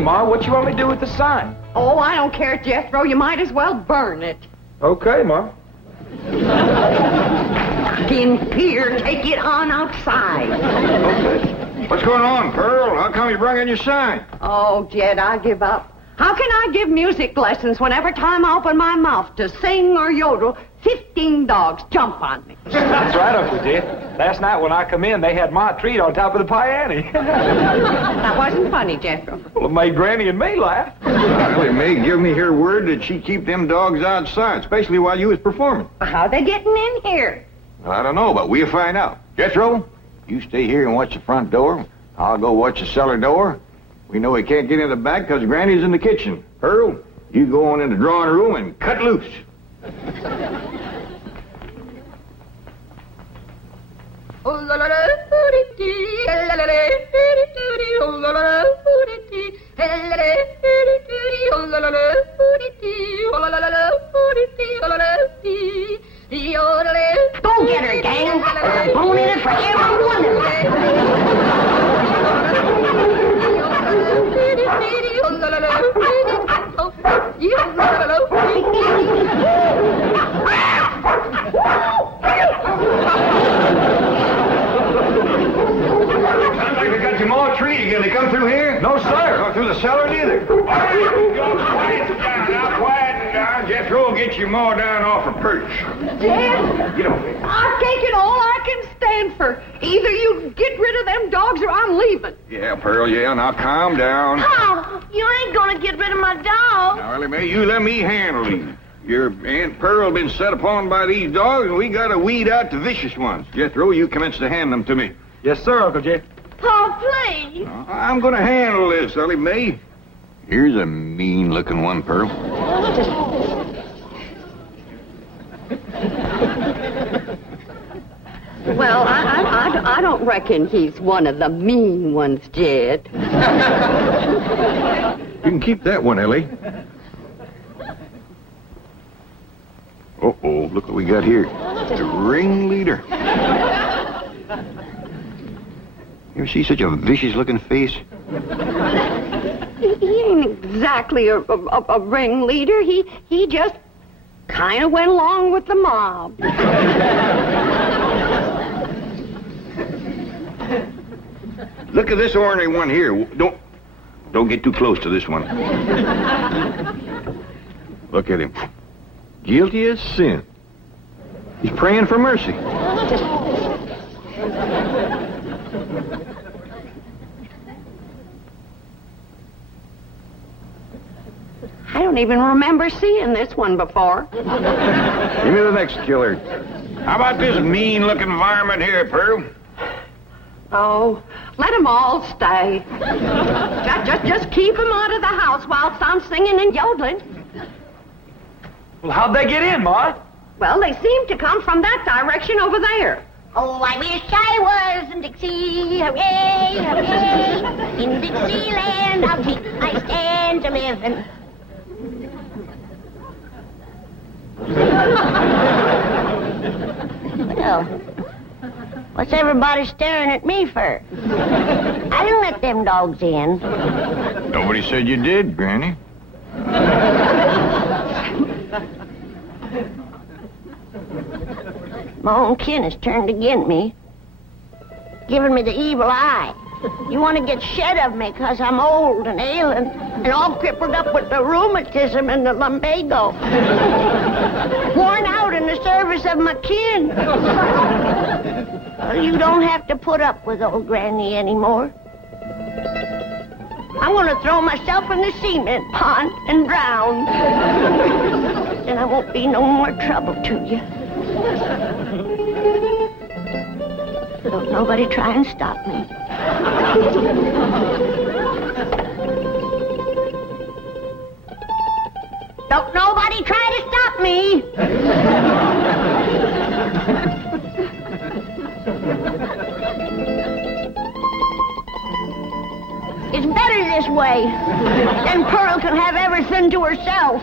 Ma, what you want me to do with the sign? Oh, I don't care, Jethro. You might as well burn it. Okay, Ma. In here, take it on outside. Okay. What's going on, Pearl? How come you brought in your sign? Oh, Jed, I give up. How can I give music lessons when every time I open my mouth to sing or yodel, 15 dogs jump on me? That's right, Uncle Jed. Last night when I come in, they had my treat on top of the piano. That wasn't funny, Jethro. Well, it made Granny and me laugh. Ellie Mae give me her word that she keep them dogs outside, especially while you was performing. How they getting in here? Well, I don't know, but we'll find out. Jethro, you stay here and watch the front door. I'll go watch the cellar door. We know he can't get in the back because Granny's in the kitchen. Pearl, you go on in the drawing room and cut loose. Go get her, gang. There's a bone in it for every one of Sounds like they got your more treat again. They come through here? No, sir. Not through the cellar, neither. Quiet down. Now, quiet down. Jethro will get your more down off her perch. Jed, Get over there. I've taken all I can stand for. Either you get rid of them dogs or I'm leaving. Yeah, Pearl, yeah. Now, calm down. Oh, you ain't gonna get rid of my dog. Now, Ellie Mae, you let me handle these. Your Aunt Pearl been set upon by these dogs, and we gotta weed out the vicious ones. Jethro, you commence to hand them to me. Yes, sir, Uncle Jed. Pa, please. I'm gonna handle this, Ellie Mae. Here's a mean-looking one, Pearl. Well, I don't reckon he's one of the mean ones, Jed. You can keep that one, Ellie. Uh-oh, look what we got here. The ringleader. You ever see such a vicious-looking face? He ain't exactly a ringleader. He just kind of went along with the mob. Look at this ornery one here. Don't get too close to this one. Look at him. Guilty as sin. He's praying for mercy. I don't even remember seeing this one before. Give me the next killer. How about this mean-looking varmint here, Pearl? Oh, let them all stay. Just keep them out of the house whilst I'm singing and yodeling. Well, how'd they get in, Ma? Well, they seem to come from that direction over there. Oh, I wish I was in Dixie, hooray, hooray. In Dixieland, I'll take my stand to living. Well, what's everybody staring at me for? I didn't let them dogs in. Nobody said you did, Granny. My own kin has turned against me, giving me the evil eye. You want to get shed of me because I'm old and ailing and all crippled up with the rheumatism and the lumbago. Worn out in the service of my kin. Well, you don't have to put up with old Granny anymore. I'm going to throw myself in the cement pond and drown. Then I won't be no more trouble to you. Don't nobody try and stop me. Don't nobody try to stop me. It's better this way. Then Pearl can have everything to herself.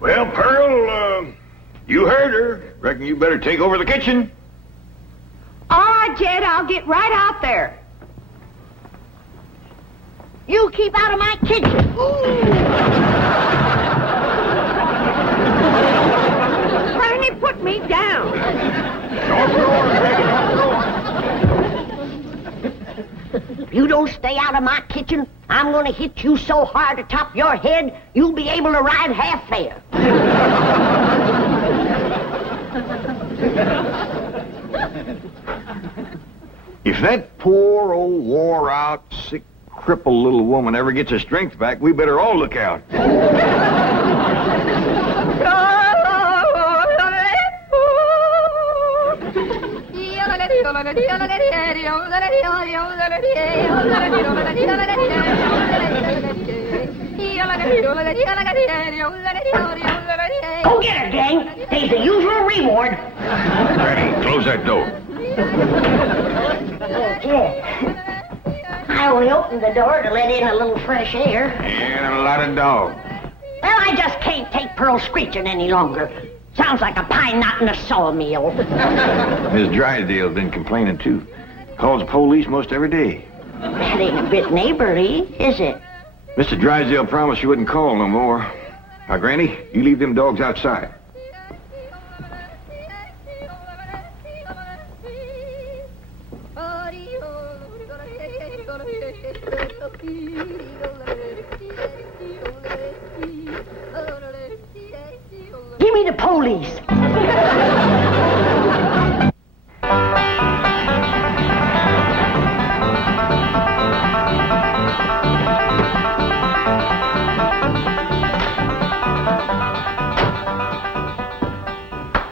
Well, Pearl, you heard her. Reckon you better take over the kitchen. All right, Jed, I'll get right out there. You keep out of my kitchen. Bernie, put me down. If you don't stay out of my kitchen, I'm going to hit you so hard atop your head, you'll be able to ride half fare. If that poor old wore-out, sick, crippled little woman ever gets her strength back, we better all look out. Go get her, gang. There's the usual reward. Granny, close that door. Okay. I only opened the door to let in a little fresh air. And a lot of dogs. Well, I just can't take Pearl screeching any longer. Sounds like a pine knot in a sawmill. Miss Drysdale's been complaining, too. Calls the police most every day. That ain't a bit neighborly, is it? Mr. Drysdale promised she wouldn't call no more. Now, Granny, you leave them dogs outside. Give me the police.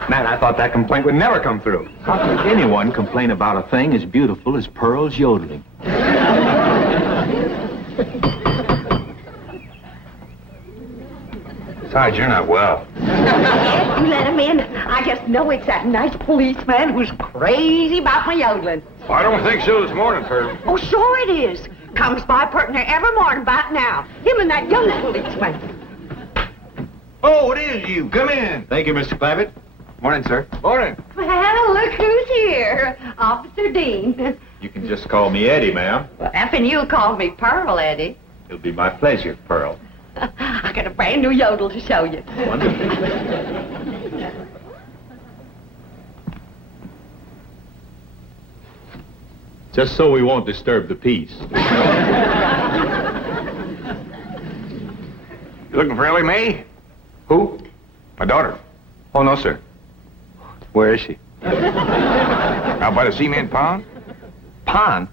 Man, I thought that complaint would never come through. How could anyone complain about a thing as beautiful as Pearl's yodeling? Besides, you're not well. You let him in. I just know it's that nice policeman who's crazy about my yodeling. I don't think so this morning, Pearl. Oh, sure it is. Comes by partner every morning about now. Him and that young policeman. Oh, it is you. Come in. Thank you, Mr. Clavitt. Morning, sir. Morning. Well, look who's here. Officer Dean. You can just call me Eddie, ma'am. Well, effing you called me Pearl, Eddie. It'll be my pleasure, Pearl. I got a brand new yodel to show you. Wonderful. Just so we won't disturb the peace. You looking for Ellie Mae? Who? My daughter. Oh, no, sir. Where is she? Out by the cement pond? Pond?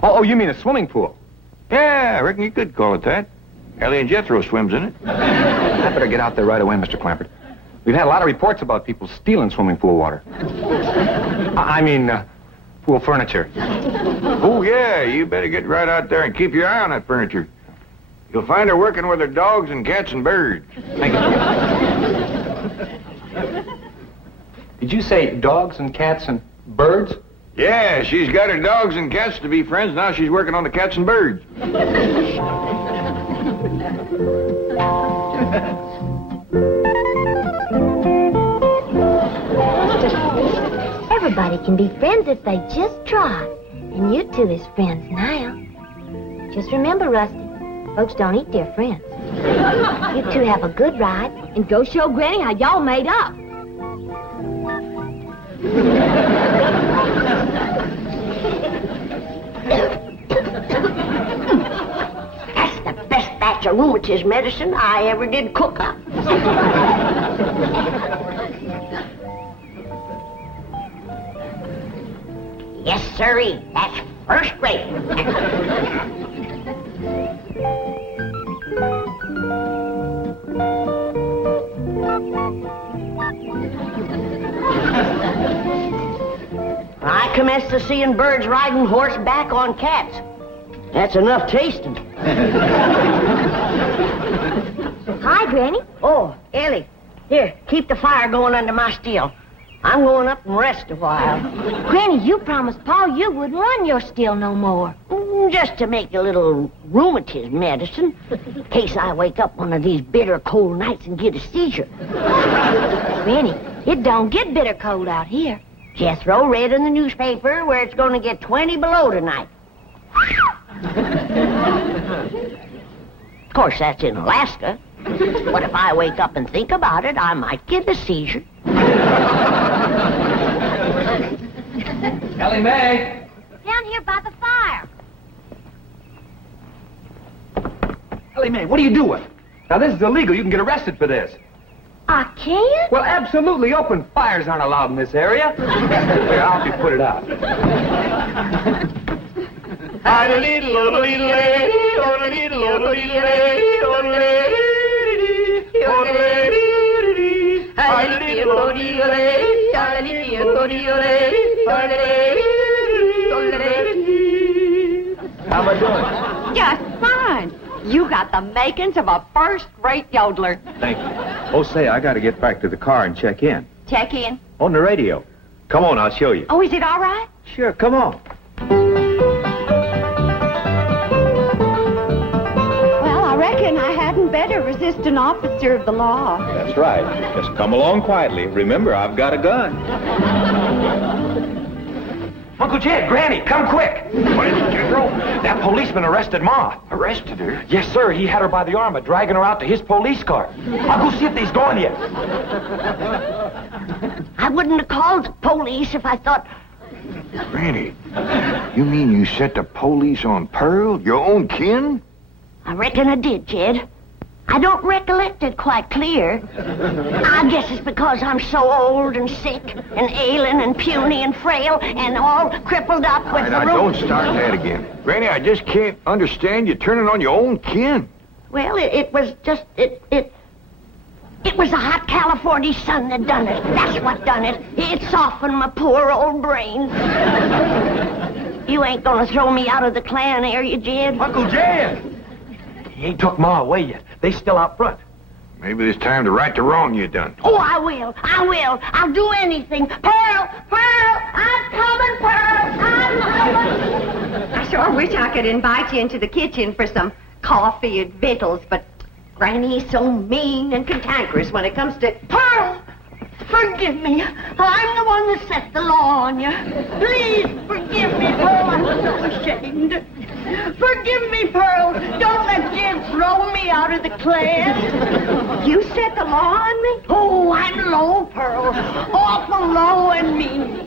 Oh, you mean a swimming pool? Yeah, I reckon you could call it that. Elly and Jethro swims in it. I better get out there right away, Mr. Clampett. We've had a lot of reports about people stealing swimming pool water. I mean, pool furniture. Oh, yeah, you better get right out there and keep your eye on that furniture. You'll find her working with her dogs and cats and birds. Thank you. Did you say dogs and cats and birds? Yeah, she's got her dogs and cats to be friends. Now she's working on the cats and birds. Everybody can be friends if they just try. And you two is friends now. Just remember, Rusty, folks don't eat their friends. You two have a good ride and go show Granny how y'all made up. That's the best batch of rheumatism medicine I ever did cook up. Yes, sirree. That's first rate. I commenced to seeing birds riding horseback on cats. That's enough tasting. Hi, Granny. Oh, Ellie, here, keep the fire going under my steel. I'm going up and rest a while. Granny, you promised Pa you wouldn't run your still no more. Just to make a little rheumatism medicine, in case I wake up one of these bitter cold nights and get a seizure. Granny, It don't get bitter cold out here. Jethro read in the newspaper where it's going to get 20 below tonight. Of course, that's in Alaska. But if I wake up and think about it, I might get a seizure. Ellie Mae! Down here by the fire. Ellie Mae, what are you doing? Now, this is illegal. You can get arrested for this. I can't? Well, absolutely. Open fires aren't allowed in this area. Here, I'll help you put it out. How am I doing? Just fine. You got the makings of a first-rate yodeler. Thank you. Oh, say, I got to get back to the car and check in. Check in. On the radio. Come on, I'll show you. Oh, is it all right? Sure, come on. Well, I reckon I hadn't better resist an officer of the law. That's right. Just come along quietly. Remember, I've got a gun. Uncle Jed, Granny, come quick. What is it, Jethro? That policeman arrested Ma. Arrested her? Yes, sir. He had her by the arm, but dragging her out to his police car. I'll go see if they's gone yet. I wouldn't have called the police if I thought... Granny, you mean you set the police on Pearl, your own kin? I reckon I did, Jed. I don't recollect it quite clear. I guess it's because I'm so old and sick and ailing and puny and frail and all crippled up with the Now, don't start that again. Granny, I just can't understand you turning on your own kin. Well, it was just... It was the hot California sun that done it. That's what done it. It softened my poor old brain. You ain't gonna throw me out of the clan, are you, Jed? Uncle Jed! He ain't took Ma away yet. They still out front. Maybe it's time to right the wrong you done. Oh, I will. I'll do anything. Pearl! I'm coming, Pearl! I'm coming! I sure wish I could invite you into the kitchen for some coffee and victuals, but Granny's so mean and cantankerous when it comes to... Pearl! Forgive me. I'm the one that set the law on you. Please forgive me, Pearl. I'm so ashamed. Forgive me, Pearl. Don't let Jed throw me out of the clan. You set the law on me? Oh, I'm low, Pearl. Awful low and mean.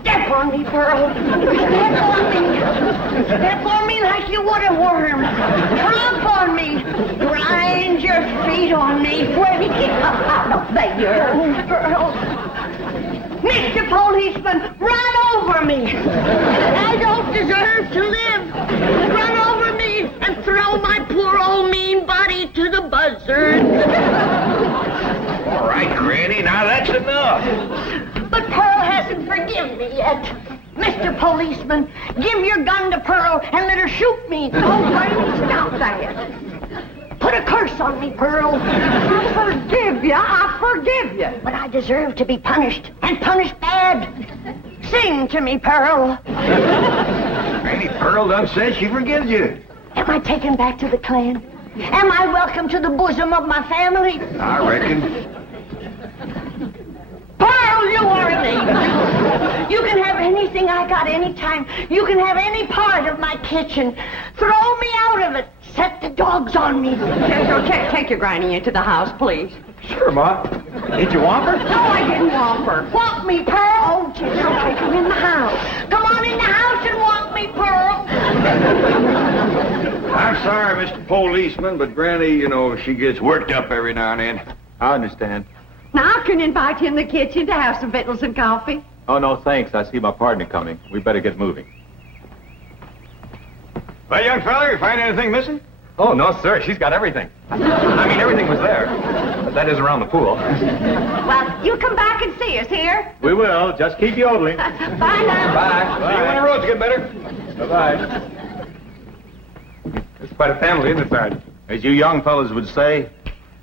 Step on me, Pearl. Step on me. Step on me like you would a worm. Trump on me. Grind your feet on me. Out of there, Pearl. Mr. Policeman, run over me. I don't deserve to live. Run over me and throw my poor old mean body to the buzzards. All right, Granny, now that's enough. But Pearl hasn't forgiven me yet. Mr. Policeman, give your gun to Pearl and let her shoot me. Oh, Granny, stop that. Put a curse on me, Pearl. I forgive you. But I deserve to be punished, and punished bad. Sing to me, Pearl. Granny, Pearl done said she forgives you. Am I taken back to the clan? Am I welcome to the bosom of my family? I reckon. Pearl, you are an angel. You can have anything I got anytime. You can have any part of my kitchen. Throw me out of it. Set the dogs on me. Jethro, take your Granny into the house, please. Sure, Ma. Did you want her? No, I didn't want her. Want me, Pearl? Oh, Jethro, take her in the house. Come on in the house and want me, Pearl. I'm sorry, Mr. Policeman, but Granny, you know, she gets worked up every now and then. I understand. Now I can invite you in the kitchen to have some victuals and coffee. Oh, no, thanks. I see my partner coming. We better get moving. Well, young fella, you find anything missing? Oh, no, sir. She's got everything. I mean, everything was there. But that is around the pool. Well, you come back and see us here. We will. Just keep yodeling. Bye now. Bye. See you when the roads get better. Bye-bye. It's quite a family, isn't it, Sergeant? As you young fellas would say,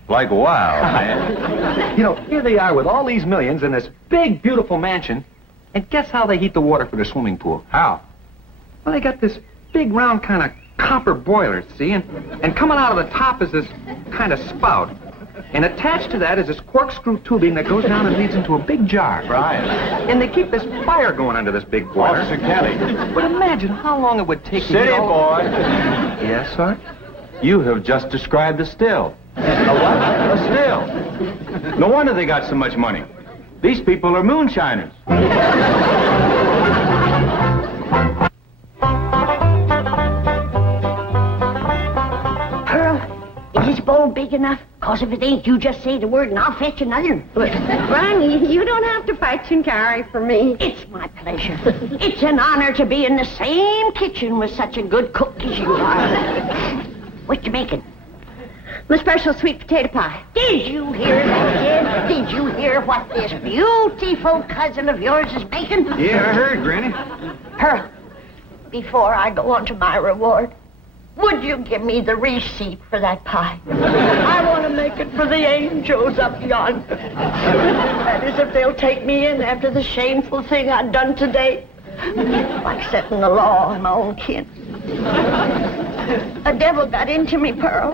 like wow, man. You know, here they are with all these millions in this big, beautiful mansion. And guess how they heat the water for their swimming pool? How? Well, they got this big, round kind of copper boiler, see? And coming out of the top is this kind of spout. And attached to that is this corkscrew tubing that goes down and leads into a big jar. Right. And they keep this fire going under this big boiler. Officer Kelly. But imagine how long it would take to City get all... boy. Yes, sir? You have just described a still. A what? A still. No wonder they got so much money. These people are moonshiners. Pearl, is this bowl big enough? Cause if it ain't, you just say the word and I'll fetch another. Granny, you don't have to fetch and carry for me. It's my pleasure. It's an honor to be in the same kitchen with such a good cook as you are. What you making? My special sweet potato pie. Did you hear that, kid? Did you hear what this beautiful cousin of yours is making? Yeah, I heard, Granny. Pearl, before I go on to my reward, would you give me the receipt for that pie? I want to make it for the angels up yonder. That is, if they'll take me in after the shameful thing I've done today. Like setting the law on my own kin. A devil got into me, Pearl.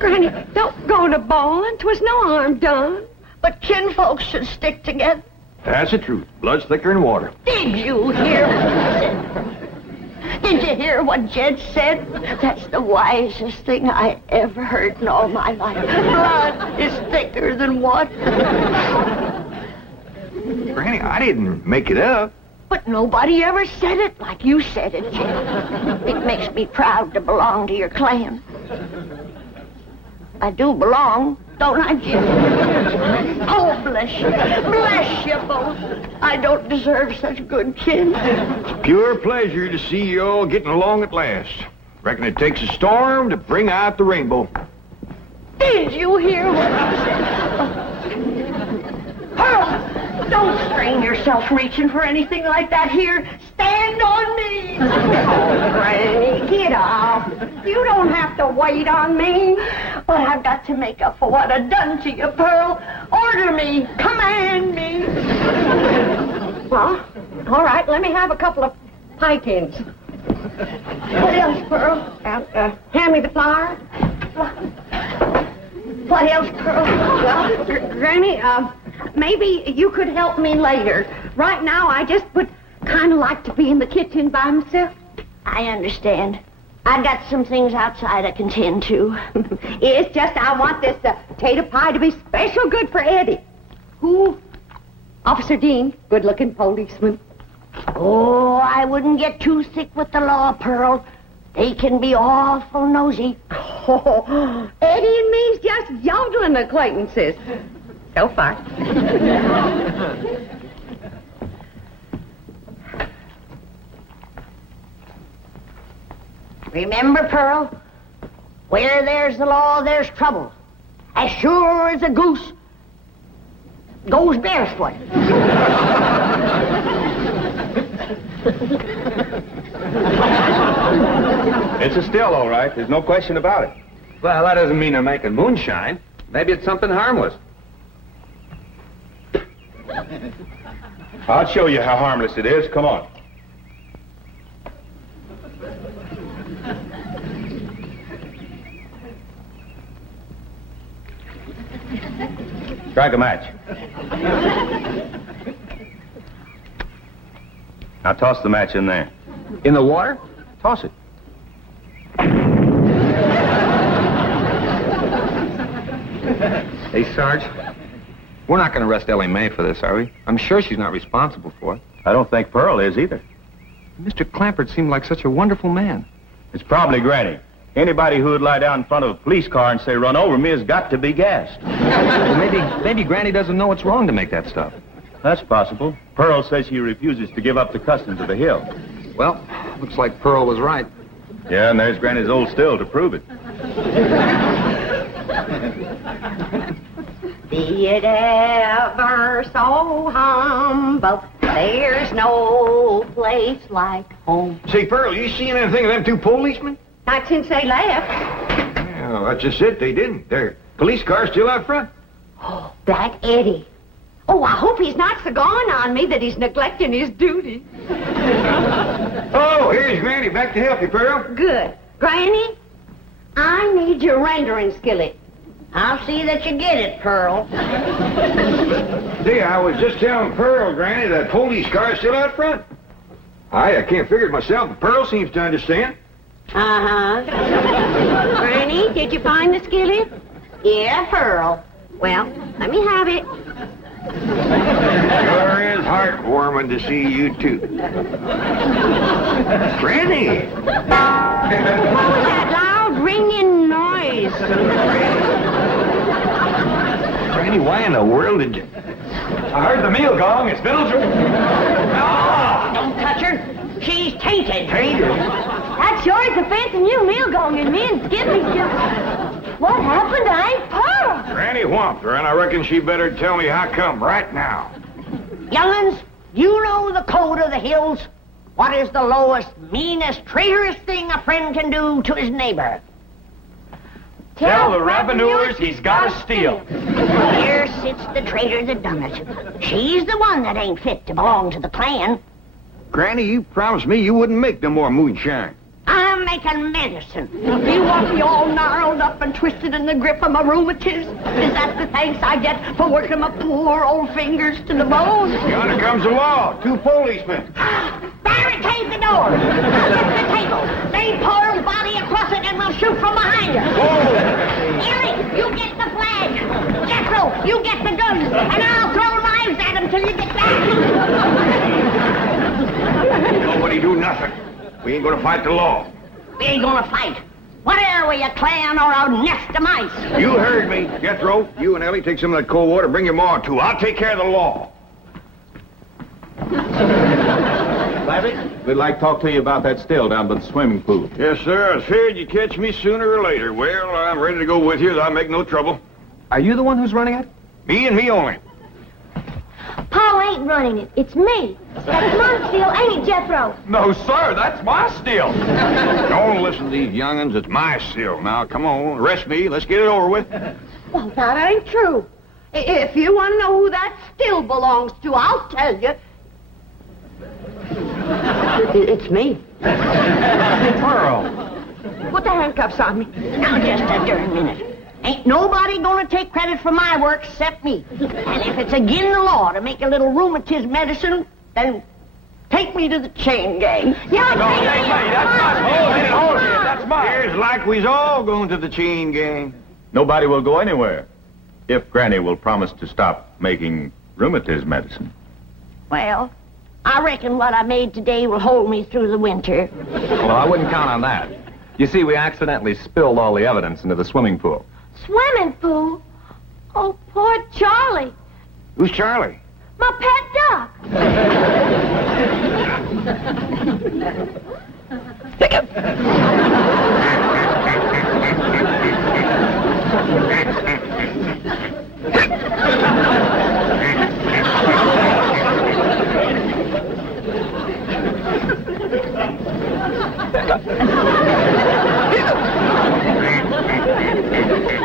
Granny, don't go to bawling. 'Twas no harm done. But kinfolks should stick together. That's the truth. Blood's thicker than water. Did you hear what he said? Did you hear what Jed said? That's the wisest thing I ever heard in all my life. Blood is thicker than water. Granny, I didn't make it up. But nobody ever said it like you said it, Jed. It makes me proud to belong to your clan. I do belong, don't I, Jed? Oh, bless you. Bless you both. I don't deserve such good kin. Pure pleasure to see you all getting along at last. Reckon it takes a storm to bring out the rainbow. Did you hear what I said? Pearl, don't strain yourself reaching for anything like that here. Stand on me. Oh, Granny, get off. You don't have to wait on me. But I've got to make up for what I've done to you, Pearl. Order me. Command me. Well, all right, let me have a couple of pie tins. What else, Pearl? Hand me the flour. What else, Pearl? Well, Granny, maybe you could help me later. Right now, I just would kind of like to be in the kitchen by myself. I understand. I've got some things outside I can tend to. It's just I want this potato pie to be special good for Eddie. Who? Officer Dean, good-looking policeman. Oh, I wouldn't get too thick with the law, Pearl. They can be awful nosy. Oh, Eddie and me's just yodeling acquaintances. So far. Remember, Pearl, where there's the law, there's trouble. As sure as a goose goes barefoot. It's a still, all right. There's no question about it. Well, that doesn't mean they're making moonshine. Maybe it's something harmless. I'll show you how harmless it is. Come on. Strike a match. Now toss the match in there. In the water? Toss it. Hey, Sarge, we're not going to arrest Ellie Mae for this, are we? I'm sure she's not responsible for it. I don't think Pearl is either. Mr. Clampert seemed like such a wonderful man. It's probably Granny. Anybody who would lie down in front of a police car and say, "Run over me," has got to be gassed. Well, maybe Granny doesn't know it's wrong to make that stuff. That's possible. Pearl says she refuses to give up the customs of the hill. Well, looks like Pearl was right. Yeah, and there's Granny's old still to prove it. Be it ever so humble, there's no place like home. Say, Pearl, you seen anything of them two policemen? Not since they left. Yeah, that's just it. They didn't. Their police car's still out front. Oh, that Eddie. Oh, I hope he's not so gone on me that he's neglecting his duty. Oh, here's Granny back to help you, Pearl. Good. Granny, I need your rendering skillet. I'll see that you get it, Pearl. See, I was just telling Pearl, Granny, that police car's still out front. I can't figure it myself, but Pearl seems to understand. Uh-huh. Granny, did you find the skillet? Yeah, Pearl. Well, let me have it. Sure is heartwarming to see you two. Granny! What was that loud ringing noise? Granny, why in the world did you... I heard the meal gong. It's Fiddler. Don't touch her. She's tainted. Tainted? That sure is a fancy new meal going in me and Skippy's just... What happened to Aunt Pearl? Granny whomped her, and I reckon she better tell me how come right now. Young'uns, you know the code of the hills. What is the lowest, meanest, traitorous thing a friend can do to his neighbor? Tell the revenuers he's got to steal. Here sits the traitor that done it. She's the one that ain't fit to belong to the clan. Granny, you promised me you wouldn't make no more moonshine. I'm making medicine. You want me all gnarled up and twisted in the grip of my rheumatism? Is that the thanks I get for working my poor old fingers to the bone? Yonder comes the law. 2 policemen. Barricade the door. Get the table. Lay Pearl's body across it and we'll shoot from behind her. Whoa! Elly, you get the flag. Jethro, you get the guns. And I'll throw knives at them till you get back. Nobody do nothing. We ain't gonna fight the law. We ain't gonna fight. What are we, a clan or a nest of mice? You heard me. Jethro, you and Elly take some of that cold water. Bring your ma, too. I'll take care of the law. Larry, we'd like to talk to you about that still down by the swimming pool. Yes, sir. I was feared you'd catch me sooner or later. Well, I'm ready to go with you. I'll make no trouble. Are you the one who's running it? Me and me only. Paul ain't running it. It's me. That's my still, ain't it, Jethro? No, sir, that's my still. Don't listen to these young'uns. It's my still. Now, come on. Arrest me. Let's get it over with. Well, that ain't true. If you want to know who that still belongs to, I'll tell you. It's me. Pearl. Put the handcuffs on me. Now, just a darn minute. Ain't nobody gonna take credit for my work except me. And if it's against the law to make a little rheumatism medicine, then take me to the chain gang. That's mine. Here's like we's all going to the chain gang. Nobody will go anywhere if Granny will promise to stop making rheumatism medicine. Well, I reckon what I made today will hold me through the winter. Well, I wouldn't count on that. You see, we accidentally spilled all the evidence into the swimming pool. Swimming pool? Oh, poor Charlie. Who's Charlie? My pet duck.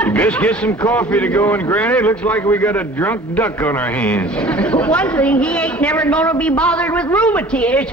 You best get some coffee to go in, Granny. Looks like we got a drunk duck on our hands. For one thing, he ain't never gonna be bothered with rheumatiz.